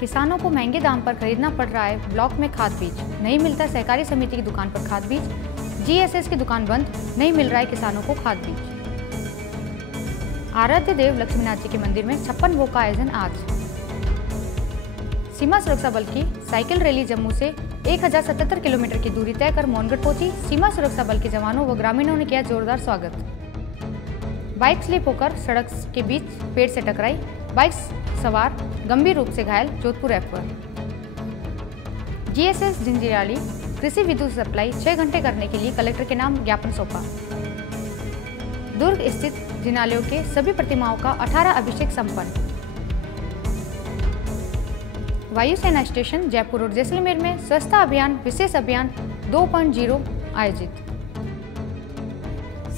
किसानों को महंगे दाम पर खरीदना पड़ रहा है ब्लॉक में खाद बीज, नहीं मिलता सहकारी समिति की दुकान पर खाद बीज। जीएसएस की दुकान बंद, नहीं मिल रहा है किसानों को खाद बीज। आराध्य देव लक्ष्मीनाथ जी के मंदिर में 56 भोग का आयोजन आज। सीमा सुरक्षा बल की साइकिल रैली जम्मू से 1077 किलोमीटर की दूरी तय कर मोनगढ़ पहुंची। सीमा सुरक्षा बल के जवानों व ग्रामीणों ने किया जोरदार स्वागत। बाइक स्लिप होकर सड़क के बीच पेड़ से टकराई, बाइक सवार गंभीर रूप से घायल, जोधपुर रेफर। जीएसएस जिंजियाली कृषि विद्युत सप्लाई 6 घंटे करने के लिए कलेक्टर के नाम ज्ञापन सौंपा। दुर्ग स्थित जिनालयों के सभी प्रतिमाओं का 18 अभिषेक संपन्न। वायुसेना स्टेशन जयपुर और जैसलमेर में स्वच्छता अभियान विशेष अभियान 2.0 आयोजित।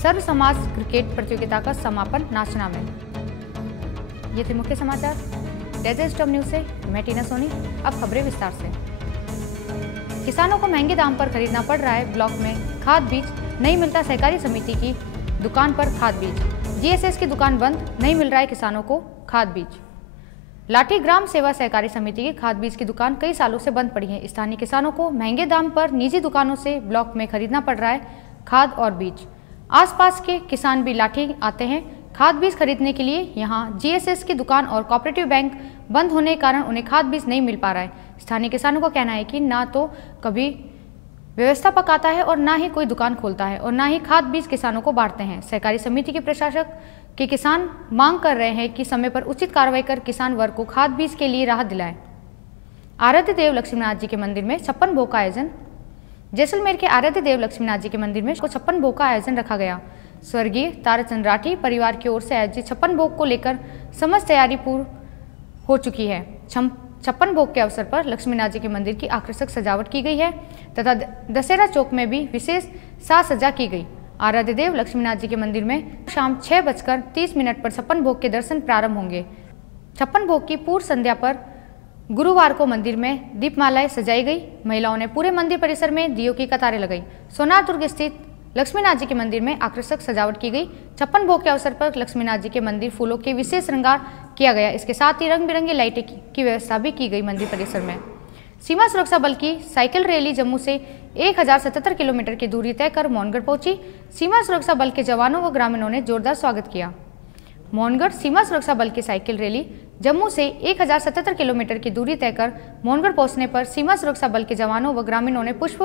सर्व समाज क्रिकेट प्रतियोगिता का समापन नाचना में। ये थे मुख्य समाचार डेजर्ट स्टॉप न्यूज से। मैं टीना सोनी। अब खबरें विस्तार से। किसानों को महंगे दाम पर खरीदना पड़ रहा है ब्लॉक में खाद बीज, नहीं मिलता सहकारी समिति की दुकान पर खाद बीज। जीएसएस की दुकान बंद, नहीं मिल रहा है किसानों को खाद बीज। लाठी ग्राम सेवा सहकारी समिति की खाद बीज की दुकान कई सालों से बंद पड़ी है। स्थानीय किसानों को महंगे दाम पर निजी दुकानों से ब्लॉक में खरीदना पड़ रहा है खाद और बीज। आसपास के किसान भी लाठी आते हैं खाद बीज खरीदने के लिए। यहाँ जीएसएस की दुकान और कोऑपरेटिव बैंक बंद होने के कारण उन्हें खाद बीज नहीं मिल पा रहा है। स्थानीय किसानों का कहना है कि ना तो कभी व्यवस्थापक आता है और ना ही कोई दुकान खोलता है और ना ही खाद बीज किसानों को बांटते हैं। सहकारी समिति के प्रशासक के किसान मांग कर रहे हैं कि समय पर उचित कार्रवाई कर किसान वर्ग को खाद बीज के लिए राहत दिलाएं। आराध्य देव लक्ष्मीनाथ जी के मंदिर में 56 भोग का आयोजन। जैसलमेर के आराध्य देव लक्ष्मीनाथ जी के मंदिर में 56 भोग का आयोजन रखा गया। स्वर्गीय ताराचंद राठी परिवार की ओर से आयोजित 56 भोग को लेकर समस्त तैयारी पूर्ण हो चुकी है। 56 भोग के अवसर पर लक्ष्मीनाथ जी के मंदिर की आकर्षक सजावट की गई है तथा दशहरा चौक में भी विशेष साज सज्जा की गई। आराध्य देव लक्ष्मीनाथ जी के मंदिर में शाम 6:30 पर 56 भोग के दर्शन प्रारंभ होंगे। 56 भोग की पूर्व संध्या पर गुरुवार को मंदिर में दीपमालाएं सजाई गई। महिलाओं ने पूरे मंदिर परिसर में दियों की कतारें लगाई। सोनार दुर्ग स्थित लक्ष्मीनाथ जी के मंदिर में आकर्षक सजावट की गई। 56 भोग के अवसर पर लक्ष्मीनाथ जी के मंदिर फूलों के विशेष श्रृंगार किया गया। इसके साथ ही रंग बिरंगी लाइटें की व्यवस्था भी की गई मंदिर परिसर में। सीमा सुरक्षा बल की साइकिल रैली जम्मू से 1077 किलोमीटर की दूरी तय कर मोनगढ़ पहुंची। सीमा सुरक्षा बल के जवानों व ग्रामीणों ने जोरदार स्वागत किया। मोनगढ़ सीमा सुरक्षा बल की साइकिल रैली जम्मू से 1077 किलोमीटर की दूरी तय कर मोनगढ़ पहुंचने पर सीमा सुरक्षा बल के जवानों व ग्रामीणों ने पुष्प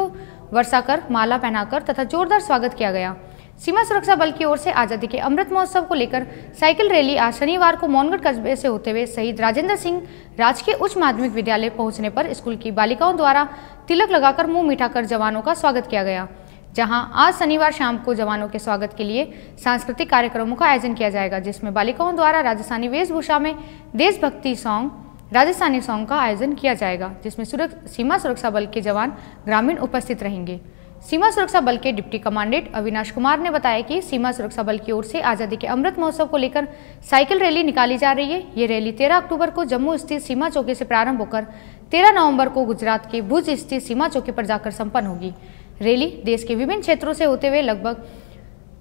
वर्षा कर, माला पहनाकर तथा जोरदार स्वागत किया गया। सीमा सुरक्षा बल की ओर से आजादी के अमृत महोत्सव को लेकर साइकिल रैली आज शनिवार को मोनगढ़ कस्बे से होते हुए शहीद राजेंद्र सिंह राजकीय उच्च माध्यमिक विद्यालय पहुंचने पर स्कूल की बालिकाओं द्वारा तिलक लगाकर मुंह मीठा कर जवानों का स्वागत किया गया। जहां आज शनिवार शाम को जवानों के स्वागत के लिए सांस्कृतिक कार्यक्रमों का आयोजन किया जाएगा, जिसमें बालिकाओं द्वारा राजस्थानी वेशभूषा में देशभक्ति सॉन्ग, राजस्थानी सॉन्ग का आयोजन किया जाएगा, जिसमें सीमा सुरक्षा बल के जवान ग्रामीण उपस्थित रहेंगे। सीमा सुरक्षा बल के डिप्टी कमांडेंट अविनाश कुमार ने बताया कि सीमा सुरक्षा बल की ओर से आज़ादी के अमृत महोत्सव को लेकर साइकिल रैली निकाली जा रही है। ये रैली 13 अक्टूबर को जम्मू स्थित सीमा चौकी से प्रारंभ होकर 13 नवंबर को गुजरात के भुज स्थित सीमा चौकी पर जाकर संपन्न होगी। रैली देश के विभिन्न क्षेत्रों से होते हुए लगभग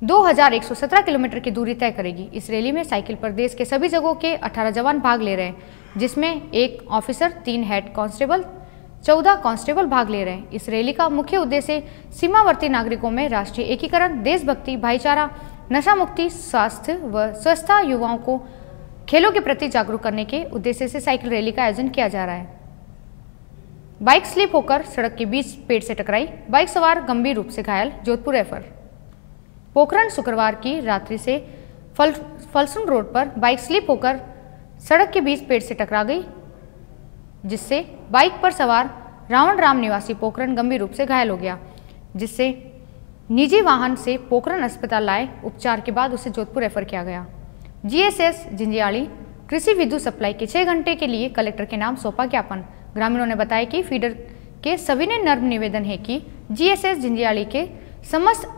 2117 किलोमीटर की दूरी तय करेगी। इस रैली में साइकिल पर देश के सभी जगहों के 18 जवान भाग ले रहे हैं, जिसमें 1 ऑफिसर, 3 हेड कांस्टेबल, 14 कांस्टेबल भाग ले रहे हैं। इस रैली का मुख्य उद्देश्य सीमावर्ती नागरिकों में राष्ट्रीय एकीकरण, देशभक्ति, भाईचारा, नशा मुक्ति, स्वास्थ्य व स्वच्छता, युवाओं को खेलों के प्रति जागरूक करने के उद्देश्य से साइकिल रैली का आयोजन किया जा रहा है। बाइक स्लिप होकर सड़क के बीच पेड़ से टकराई, बाइक सवार गंभीर रूप से घायल, जोधपुर रेफर। पोखरण शुक्रवार की रात्रि से फलसुन रोड पर बाइक स्लिप होकर सड़क के बीच पेड़ से टकरा गई, जिससे बाइक पर सवार रावण राम निवासी पोखरण गंभीर रूप से घायल हो गया, जिससे निजी वाहन से पोखरण अस्पताल लाए। उपचार के बाद उसे जोधपुर रेफर किया गया। जीएसएस जिंजियाली कृषि विद्युत सप्लाई के 6 घंटे के लिए कलेक्टर के नाम सौंपा ज्ञापन। ग्रामीणों ने बताया कि फीडर के सभी ने नर्म निवेदन है कि जीएसएस जिंजियाली के समस्त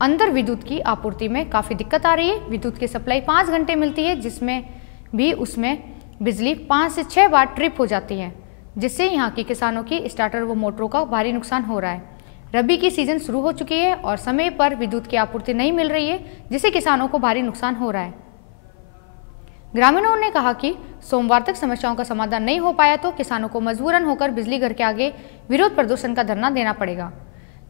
अंदर विद्युत की आपूर्ति में काफ़ी दिक्कत आ रही है। विद्युत की सप्लाई 5 घंटे मिलती है, जिसमें भी उसमें बिजली 5 से 6 बार ट्रिप हो जाती है, जिससे यहाँ के किसानों की स्टार्टर व मोटरों का भारी नुकसान हो रहा है। रबी की सीजन शुरू हो चुकी है और समय पर विद्युत की आपूर्ति नहीं मिल रही है, जिससे किसानों को भारी नुकसान हो रहा है। ग्रामीणों ने कहा कि सोमवार तक समस्याओं का समाधान नहीं हो पाया तो किसानों को मजबूरन होकर बिजली घर के आगे विरोध प्रदर्शन का धरना देना पड़ेगा,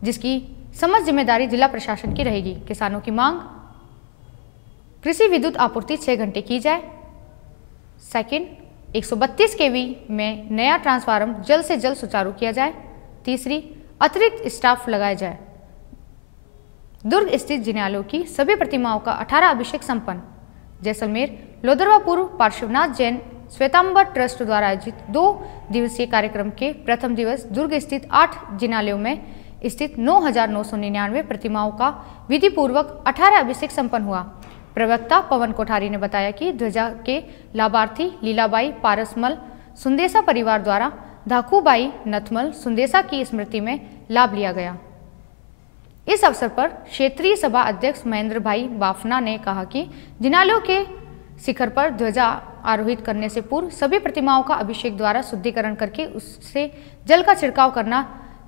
जिसकी समस्त जिम्मेदारी जिला प्रशासन की रहेगी। किसानों की मांग, कृषि विद्युत आपूर्ति 6 घंटे की जाए। सेकंड, 132 kV में नया ट्रांसफार्मर जल्द से जल्द सुचारू किया जाए। तीसरी, अतिरिक्त स्टाफ लगाया जाए। दुर्ग स्थित जिनालयों की सभी प्रतिमाओं का 18 अभिषेक संपन्न। जैसलमेर लोदरवा पूर्व पार्श्वनाथ जैन श्वेतांबर ट्रस्ट द्वारा आयोजित 2 दिवसीय कार्यक्रम के प्रथम दिवस दुर्ग स्थित 8 जिनालयों में स्थित 9,999 प्रतिमाओं का विधि पूर्वक 18 अभिषेक संपन्न हुआ। प्रवक्ता पवन कोठारी ने बताया कि ध्वजा के लाभार्थी लीलाबाई पारसमल सुंदेसा परिवार द्वारा धाकूबाई नथमल सुंदेसा की स्मृति में लाभ लिया गया। इस अवसर पर क्षेत्रीय सभा अध्यक्ष महेंद्र भाई बाफना ने कहा कि जिनालयों के शिखर पर ध्वजा आरोहित करने से पूर्व सभी प्रतिमाओं का अभिषेक द्वारा शुद्धिकरण करके उससे जल का छिड़काव करना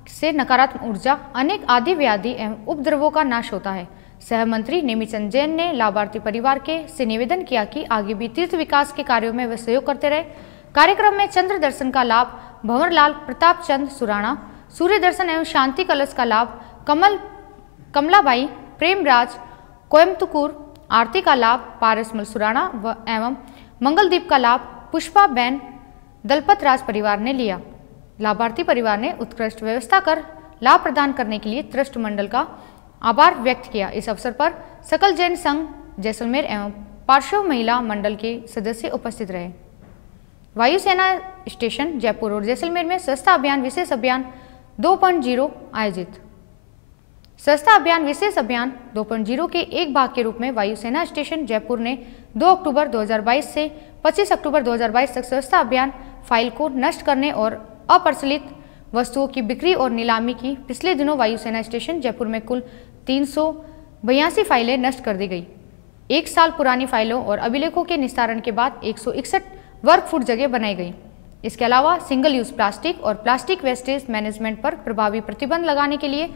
से नकारात्मक ऊर्जा, अनेक आदि व्याधि एवं उपद्रवों का नाश होता है। सह मंत्री नेमीचंद जैन ने लाभार्थी परिवार से निवेदन किया कि आगे भी तीर्थ विकास के कार्यों में वे सहयोग करते रहे। कार्यक्रम में चंद्र दर्शन का लाभ भंवरलाल प्रताप चंद सुराणा, सूर्य दर्शन एवं शांति कलश का लाभ कमलाबाई प्रेमराज कोयमतुकुर, आरती का लाभ पारसमल सुराणा एवं मंगलदीप का लाभ पुष्पा बैन दलपत राज परिवार ने लिया। लाभार्थी परिवार ने उत्कृष्ट व्यवस्था कर लाभ प्रदान करने के लिए ट्रस्ट मंडल का आभार व्यक्त किया। इस अवसर पर सकल जैन संघ जैसलमेर एवं पार्श्व महिला मंडल के सदस्य उपस्थित रहे। वायुसेना स्टेशन जयपुर और जैसलमेर में स्वच्छता अभियान विशेष अभियान 2.0 आयोजित। स्वच्छता अभियान विशेष अभियान 2.0 के एक भाग के रूप में वायुसेना स्टेशन जयपुर ने 2 अक्टूबर 2022 से 25 अक्टूबर 2022 तक स्वच्छता अभियान फाइल को नष्ट करने और अप्रचलित वस्तुओं की बिक्री और नीलामी की। पिछले दिनों वायुसेना स्टेशन जयपुर में कुल 382 फाइलें नष्ट कर दी गई। 1 साल पुरानी फाइलों और अभिलेखों के निस्तारण के बाद 161 वर्ग फुट जगह बनाई गई। इसके अलावा सिंगल यूज प्लास्टिक और प्लास्टिक वेस्टेज मैनेजमेंट पर प्रभावी प्रतिबंध लगाने के लिए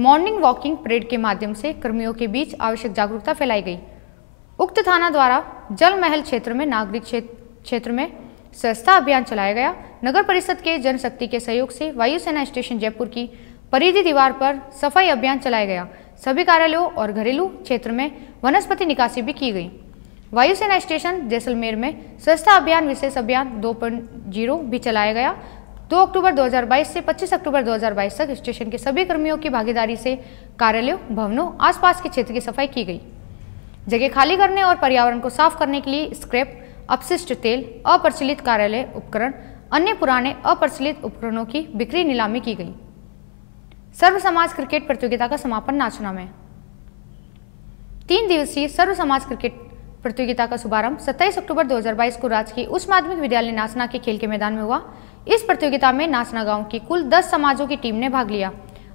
मॉर्निंग वॉकिंग परेड के माध्यम से कर्मियों के बीच आवश्यक जागरूकता फैलाई गई। उक्त थाना द्वारा जल महल क्षेत्र में नागरिक क्षेत्र में स्वच्छता अभियान चलाया गया। नगर परिषद के जनशक्ति के सहयोग से वायुसेना स्टेशन जयपुर की परिधि दीवार पर सफाई अभियान चलाया गया। सभी कार्यालयों और घरेलू क्षेत्र में वनस्पति निकासी भी की गई। वायुसेना स्टेशन जैसलमेर में स्वच्छता अभियान विशेष अभियान 2.0 भी चलाया गया। 2 अक्टूबर 2022 से 25 अक्टूबर 2022 तक स्टेशन के सभी कर्मियों की भागीदारी से कार्यालयों, भवनों, आसपास के क्षेत्र की सफाई की गई। जगह खाली करने और पर्यावरण को साफ करने के लिए स्क्रैप, अपशिष्ट तेल, अप्रचलित कार्यालय उपकरण, अन्य पुराने अप्रचलित उपकरणों की बिक्री नीलामी की गई। सर्व समाज क्रिकेट प्रतियोगिता का समापन नाचना में। 3 दिवसीय सर्व समाज क्रिकेट प्रतियोगिता का शुभारंभ 27 अक्टूबर 2022 को राजकीय उच्च माध्यमिक विद्यालय नाचना के खेल के मैदान में हुआ। इस प्रतियोगिता में नाचना गांव की कुल 10 समाजों की टीम ने भाग लिया।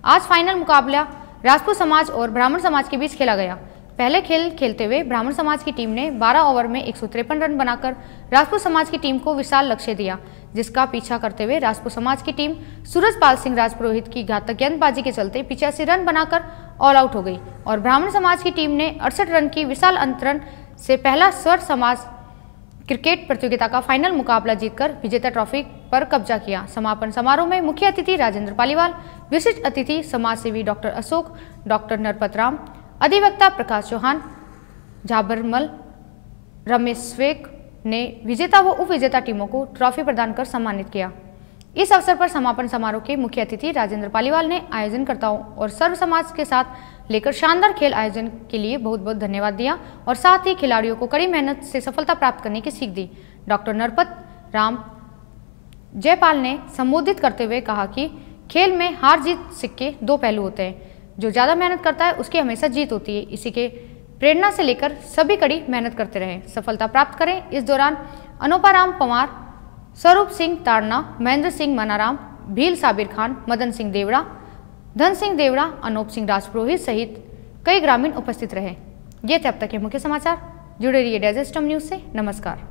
आज फाइनल मुकाबला राजपूत समाज और ब्राह्मण समाज के बीच खेला गया। पहले खेल खेलते हुए ब्राह्मण समाज की टीम ने 12 ओवर में 153 रन बनाकर राजपूत समाज की टीम को विशाल लक्ष्य दिया, जिसका पीछा करते हुए राजपूत समाज की टीम सूरजपाल सिंह राजपुरोहित की घातक गेंदबाजी के चलते 85 रन बनाकर ऑल आउट हो गई और ब्राह्मण समाज की टीम ने 68 रन की विशाल अंतरण से पहला स्वर समाज क्रिकेट प्रतियोगिता का फाइनल मुकाबला जीतकर विजेता ट्रॉफी पर कब्जा किया। समापन समारोह में मुख्य अतिथि राजेंद्र पालीवाल, विशिष्ट अतिथि समाजसेवी डॉक्टर अशोक, डॉक्टर नरपत राम, अधिवक्ता प्रकाश चौहान, झाबरमल रमेश स्वेक ने विजेता व उप विजेता टीमों को ट्रॉफी प्रदान कर सम्मानित किया। इस अवसर पर समापन समारोह के मुख्य अतिथि राजेंद्र पालीवाल ने आयोजनकर्ताओं और सर्व समाज के साथ लेकर शानदार खेल आयोजन के लिए बहुत बहुत धन्यवाद दिया और साथ ही खिलाड़ियों को कड़ी मेहनत से सफलता प्राप्त करने की सीख दी। डॉक्टर नरपत राम जयपाल ने संबोधित करते हुए कहा कि खेल में हार जीत सिक्के 2 पहलू होते हैं। जो ज़्यादा मेहनत करता है उसकी हमेशा जीत होती है। इसी के प्रेरणा से लेकर सभी कड़ी मेहनत करते रहें, सफलता प्राप्त करें। इस दौरान अनोपाराम पवार, स्वरूप सिंह ताड़ना, महेंद्र सिंह मनाराम, भील साबिर खान, मदन सिंह देवड़ा, धन सिंह देवड़ा, अनूप सिंह राजपुरोहित सहित कई ग्रामीण उपस्थित रहे। ये थे अब तक के मुख्य समाचार। जुड़े रहिए डाइजेस्ट न्यूज से। नमस्कार।